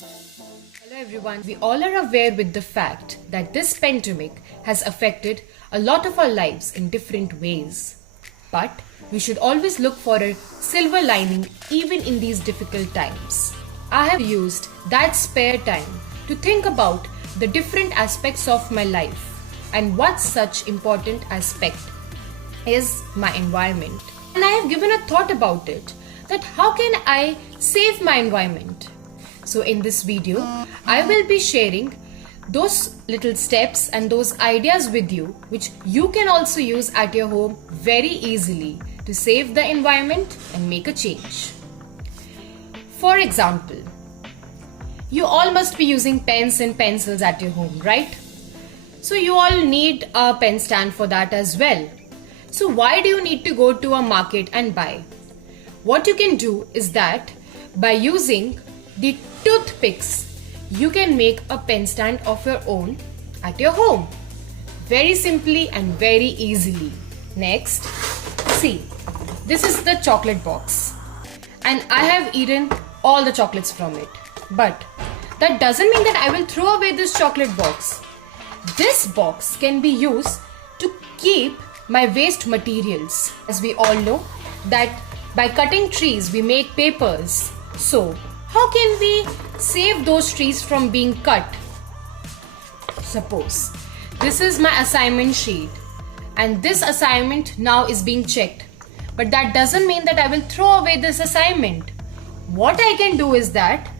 Hello everyone. We all are aware with the fact that this pandemic has affected a lot of our lives in different ways. But we should always look for a silver lining even in these difficult times. I have used that spare time to think about the different aspects of my life, and what such important aspect is my environment. And I have given a thought about it, that how can I save my environment? So in this video, I will be sharing those little steps and those ideas with you, which you can also use at your home very easily to save the environment and make a change. For example, you all must be using pens and pencils at your home, right? So you all need a pen stand for that as well. So why do you need to go to a market and buy? What you can do is that by using the toothpicks, you can make a pen stand of your own at your home. Very simply and very easily. Next, see, this is the chocolate box. And I have eaten all the chocolates from it. But that doesn't mean that I will throw away this chocolate box. This box can be used to keep my waste materials. As we all know that by cutting trees we make papers. So how can we save those trees from being cut? Suppose this is my assignment sheet and this assignment now is being checked. But that doesn't mean that I will throw away this assignment. What I can do is that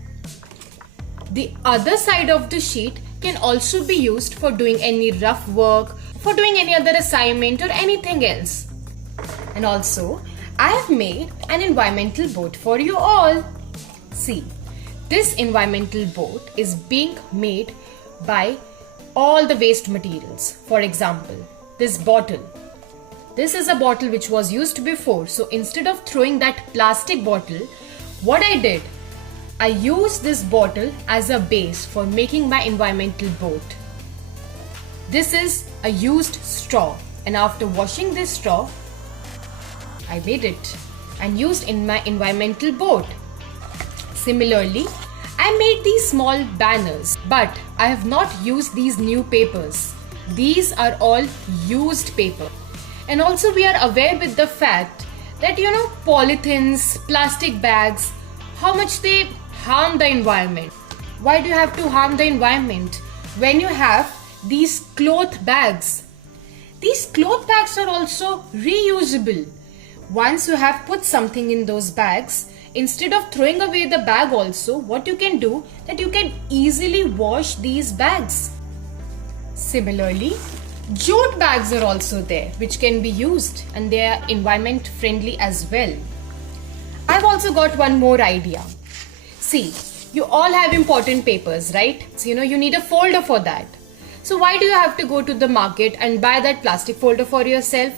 the other side of the sheet can also be used for doing any rough work, for doing any other assignment or anything else. And also, I have made an environmental boat for you all. See, this environmental boat is being made by all the waste materials. For example, this bottle. This is a bottle which was used before. So instead of throwing that plastic bottle, what I did, I used this bottle as a base for making my environmental boat. This is a used straw, and after washing this straw, I made it and used in my environmental boat. Similarly, I made these small banners, but I have not used these new papers. These are all used paper. And also we are aware with the fact that polythenes, plastic bags, how much they harm the environment. Why do you have to harm the environment when you have these cloth bags? These cloth bags are also reusable. Once you have put something in those bags, instead of throwing away the bag also, what you can do, that you can easily wash these bags. Similarly, jute bags are also there which can be used, and they are environment friendly as well. I've also got one more idea. See, you all have important papers, right? So you need a folder for that. So why do you have to go to the market and buy that plastic folder for yourself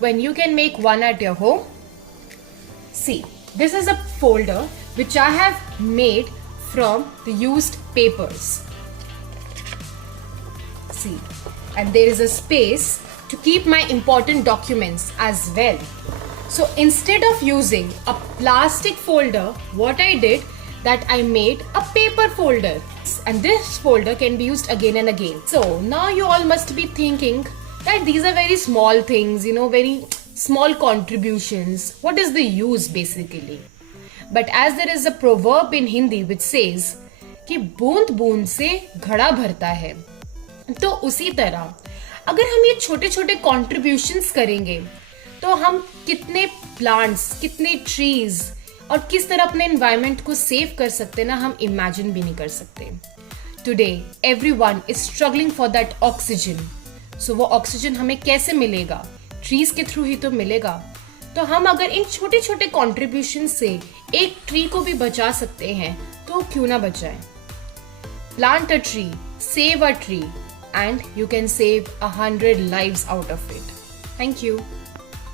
when you can make one at your home? See, this is a folder which I have made from the used papers. See, and there is a space to keep my important documents as well. So instead of using a plastic folder, what I did, that I made a paper folder, and this folder can be used again and again. So now you all must be thinking that these are very small things, very small contributions. What is the use basically? But as there is a proverb in Hindi which says कि बूंद बूंद से घड़ा भरता है, तो उसी तरह अगर हम ये छोटे छोटे कॉन्ट्रीब्यूशंस करेंगे तो हम कितने प्लांट्स, कितने ट्रीज और किस तरह अपने एनवायरनमेंट को सेव कर सकते ना, हम इमेजिन भी नहीं कर सकते. Today everyone is struggling for that oxygen. So वो ऑक्सीजन हमें कैसे मिलेगा? ट्रीज के थ्रू ही तो मिलेगा. तो हम अगर इन छोटे छोटे कॉन्ट्रीब्यूशन से एक ट्री को भी बचा सकते हैं तो क्यों ना बचाएं. Plant a tree, save a tree, and you can save 100 lives out of it. Thank you.